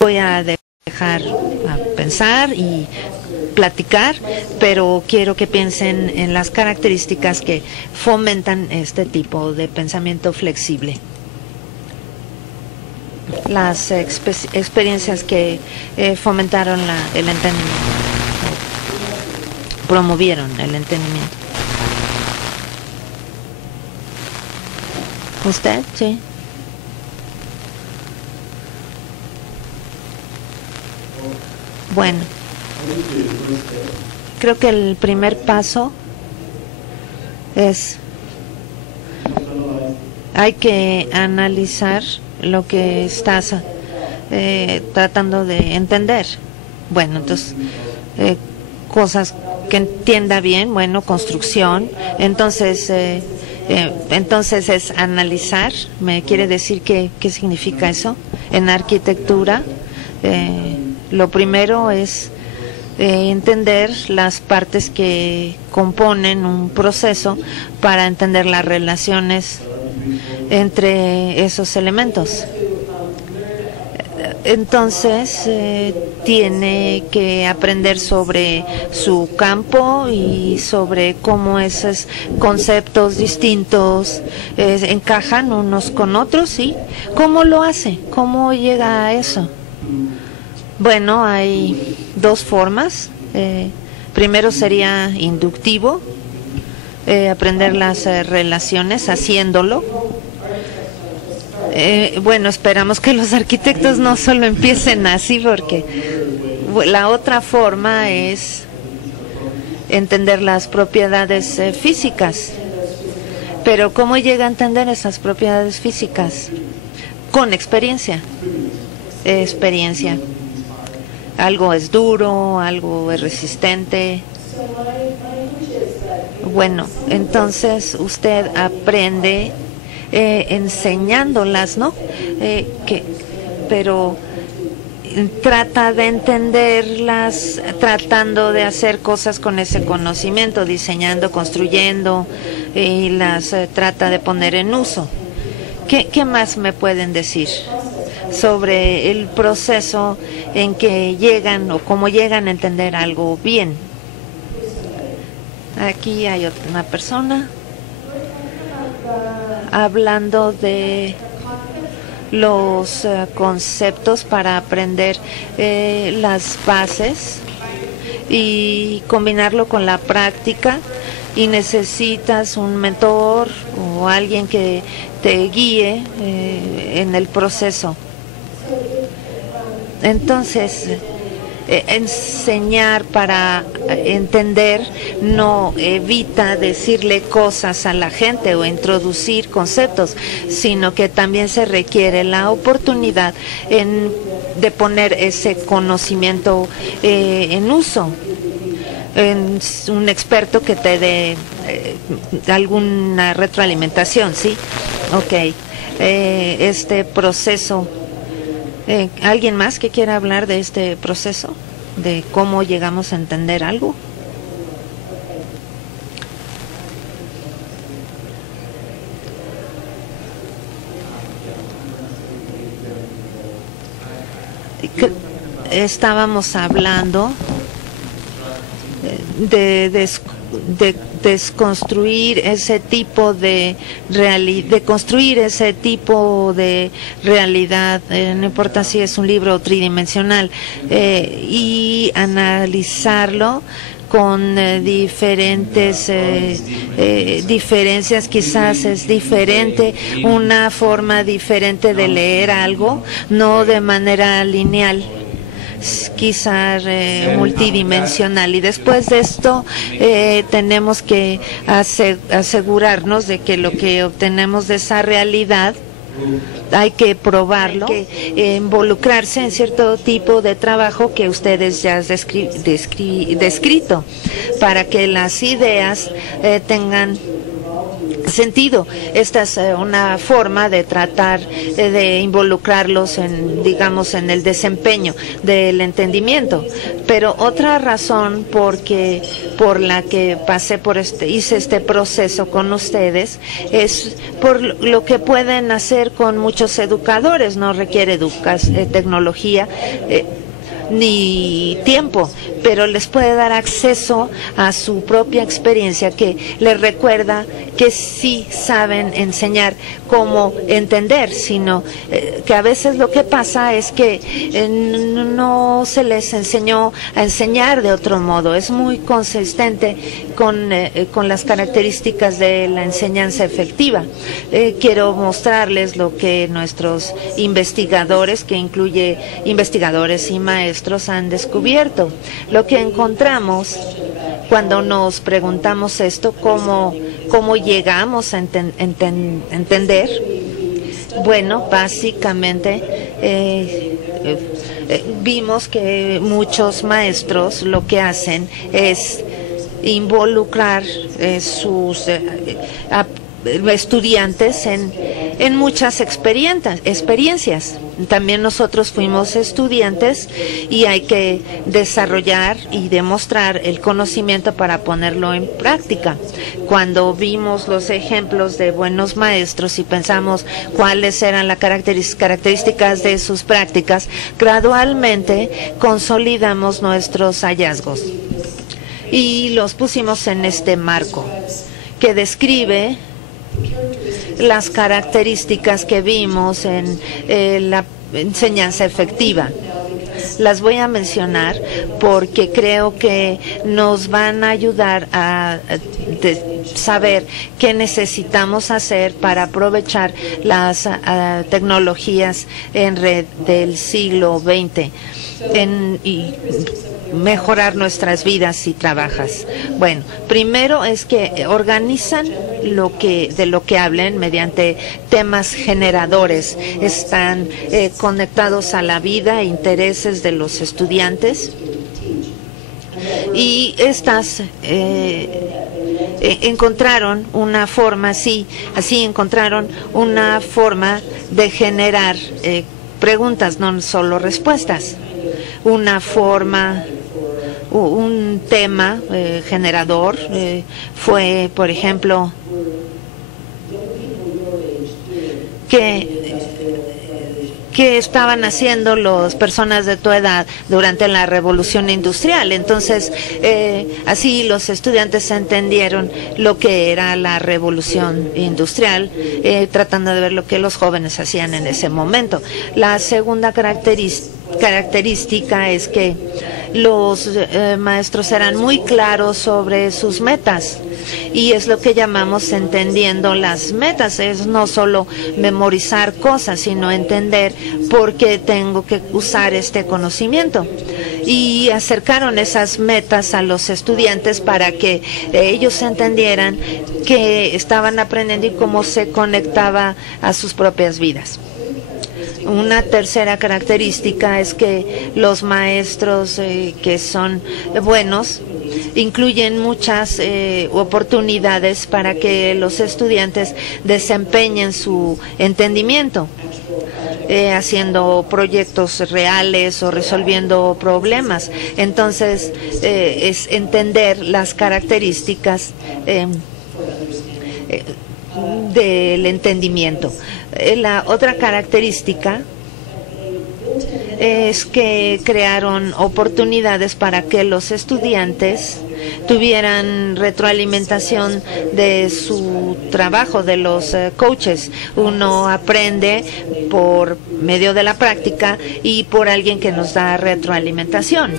voy a dejar a pensar y platicar, pero quiero que piensen en las características que fomentan este tipo de pensamiento flexible. Las experiencias que fomentaron el entendimiento, promovieron el entendimiento. ¿Usted? Sí. Bueno, creo que el primer paso es, hay que analizar lo que estás tratando de entender. Bueno, entonces, cosas que entienda bien, bueno, construcción. Entonces es analizar. ¿Me quiere decir qué significa eso? En arquitectura, lo primero es entender las partes que componen un proceso para entender las relaciones entre esos elementos. Entonces tiene que aprender sobre su campo y sobre cómo esos conceptos distintos encajan unos con otros, ¿sí? ¿Cómo lo hace? ¿Cómo llega a eso? Bueno, hay dos formas. Primero sería inductivo, aprender las relaciones haciéndolo. Bueno, esperamos que los arquitectos no solo empiecen así, porque la otra forma es entender las propiedades físicas. Pero ¿cómo llega a entender esas propiedades físicas? Con experiencia. Experiencia. Algo es duro, algo es resistente. Bueno, entonces usted aprende enseñándolas, ¿no? Pero trata de entenderlas, tratando de hacer cosas con ese conocimiento, diseñando, construyendo, y las trata de poner en uso. ¿Qué más me pueden decir sobre el proceso en que llegan o cómo llegan a entender algo bien? Aquí hay una persona hablando de los conceptos para aprender las bases y combinarlo con la práctica, y necesitas un mentor o alguien que te guíe en el proceso. Entonces, enseñar para entender no evita decirle cosas a la gente o introducir conceptos, sino que también se requiere la oportunidad de poner ese conocimiento en uso. Un experto que te dé alguna retroalimentación, ¿sí? Ok. Este proceso. ¿Alguien más que quiera hablar de este proceso? ¿De cómo llegamos a entender algo? Estábamos hablando de desconstruir ese tipo de construir ese tipo de realidad, no importa si es un libro tridimensional, y analizarlo con diferentes diferencias. Quizás es diferente, una forma diferente de leer algo, no de manera lineal, quizás multidimensional. Y después de esto tenemos que asegurarnos de que lo que obtenemos de esa realidad hay que probarlo, hay que involucrarse en cierto tipo de trabajo que ustedes ya han descrito, para que las ideas tengan sentido. Esta es una forma de tratar de involucrarlos en, digamos, en el desempeño del entendimiento. Pero otra razón por la que pasé hice este proceso con ustedes es por lo que pueden hacer con muchos educadores. No requiere tecnología ni tiempo, pero les puede dar acceso a su propia experiencia, que les recuerda que sí saben enseñar cómo entender, sino que a veces lo que pasa es que no se les enseñó a enseñar de otro modo. Es muy consistente con las características de la enseñanza efectiva. Quiero mostrarles lo que nuestros investigadores, que incluye investigadores y maestros, han descubierto. Lo que encontramos cuando nos preguntamos esto, cómo llegamos a entender. Bueno, básicamente vimos que muchos maestros lo que hacen es involucrar sus estudiantes en muchas experiencias. También nosotros fuimos estudiantes y hay que desarrollar y demostrar el conocimiento para ponerlo en práctica. Cuando vimos los ejemplos de buenos maestros y pensamos cuáles eran las características de sus prácticas, gradualmente consolidamos nuestros hallazgos y los pusimos en este marco que describe las características que vimos en la enseñanza efectiva. Las voy a mencionar porque creo que nos van a ayudar a saber qué necesitamos hacer para aprovechar las tecnologías en red del siglo XX y mejorar nuestras vidas si trabajas. Bueno, primero es que organizan de lo que hablen mediante temas generadores. Están conectados a la vida e intereses de los estudiantes, y estas encontraron una forma, así encontraron una forma de generar preguntas, no solo respuestas. Una forma, un tema generador fue, por ejemplo, ¿qué estaban haciendo las personas de tu edad durante la revolución industrial? Entonces, así los estudiantes entendieron lo que era la revolución industrial, tratando de ver lo que los jóvenes hacían en ese momento. La segunda característica es que los maestros eran muy claros sobre sus metas, y es lo que llamamos entendiendo las metas. Es no solo memorizar cosas, sino entender por qué tengo que usar este conocimiento. Y acercaron esas metas a los estudiantes para que ellos entendieran que estaban aprendiendo y cómo se conectaba a sus propias vidas. Una tercera característica es que los maestros que son buenos incluyen muchas oportunidades para que los estudiantes desempeñen su entendimiento, haciendo proyectos reales o resolviendo problemas. Entonces, es entender las características del entendimiento. La otra característica es que crearon oportunidades para que los estudiantes tuvieran retroalimentación de su trabajo, de los coaches. Uno aprende por medio de la práctica y por alguien que nos da retroalimentación.